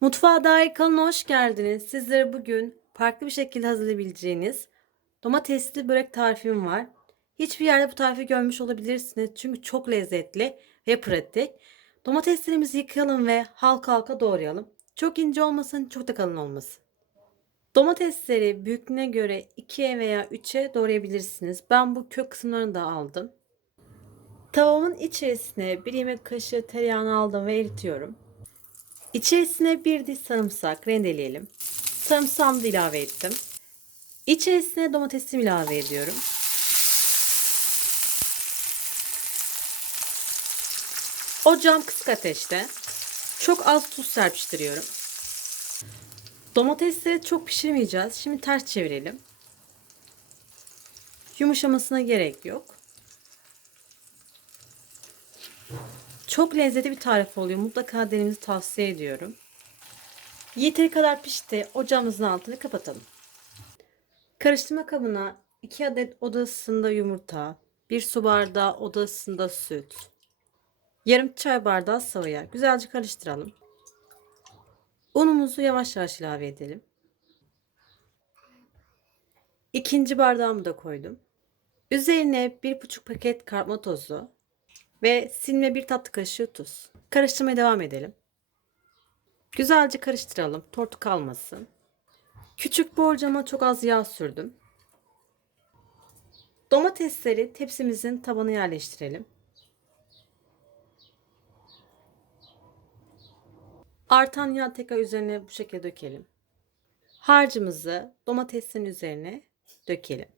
Mutfağa dair kanalına hoş geldiniz. Sizlere bugün farklı bir şekilde hazırlayabileceğiniz domatesli börek tarifim var. Hiçbir yerde bu tarifi görmüş olabilirsiniz. Çünkü çok lezzetli ve pratik. Domateslerimizi yıkayalım ve halka halka doğrayalım. Çok ince olmasın, çok da kalın olmasın. Domatesleri büyüklüğüne göre 2'ye veya 3'e doğrayabilirsiniz. Ben bu kök kısımlarını da aldım. Tavamın içerisine bir yemek kaşığı tereyağını aldım ve eritiyorum. İçerisine bir diş sarımsak rendeleyelim. Sarımsağımı da ilave ettim. İçerisine domatesimi ilave ediyorum. Ocağım kısık ateşte. Çok az tuz serpiştiriyorum. Domatesleri çok pişirmeyeceğiz. Şimdi ters çevirelim. Yumuşamasına gerek yok. Çok lezzetli bir tarif oluyor. Mutlaka denemenizi tavsiye ediyorum. Yeteri kadar pişti. Ocağımızın altını kapatalım. Karıştırma kabına 2 adet oda ısısında yumurta, 1 su bardağı oda ısısında süt, yarım çay bardağı sıvı yağ. Güzelce karıştıralım. Unumuzu yavaş yavaş ilave edelim. İkinci bardağımı da koydum. Üzerine 1,5 paket kabartma tozu, ve silme bir tatlı kaşığı tuz. Karıştırmaya devam edelim. Güzelce karıştıralım. Tortu kalmasın. Küçük borcama çok az yağ sürdüm. Domatesleri tepsimizin tabanı yerleştirelim. Artan yağ tekrar üzerine bu şekilde dökelim. Harcımızı domatesin üzerine dökelim.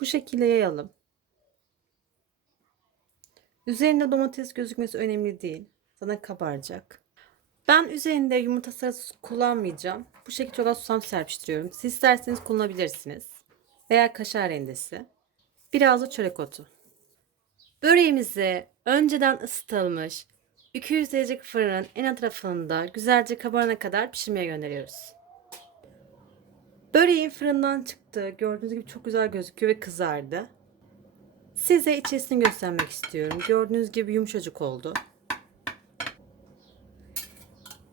Bu şekilde yayalım. Üzerinde domates gözükmesi önemli değil. Zaten kabaracak. Ben üzerinde yumurta sarısı kullanmayacağım. Bu şekilde çok az susam serpiştiriyorum. Siz isterseniz kullanabilirsiniz. Veya kaşar rendesi. Biraz da çörek otu. Böreğimizi önceden ısıtılmış 200 derecelik fırının en alt tarafında güzelce kabarana kadar pişirmeye gönderiyoruz. Böreğim fırından çıktı. Gördüğünüz gibi çok güzel gözüküyor ve kızardı. Size içerisini göstermek istiyorum. Gördüğünüz gibi yumuşacık oldu.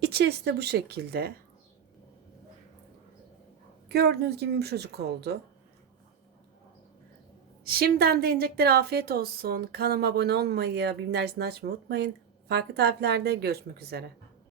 İçerisi de bu şekilde. Gördüğünüz gibi yumuşacık oldu. Şimdiden de ineceklere afiyet olsun. Kanalıma abone olmayı, bildirimleri açmayı unutmayın. Farklı tariflerde görüşmek üzere.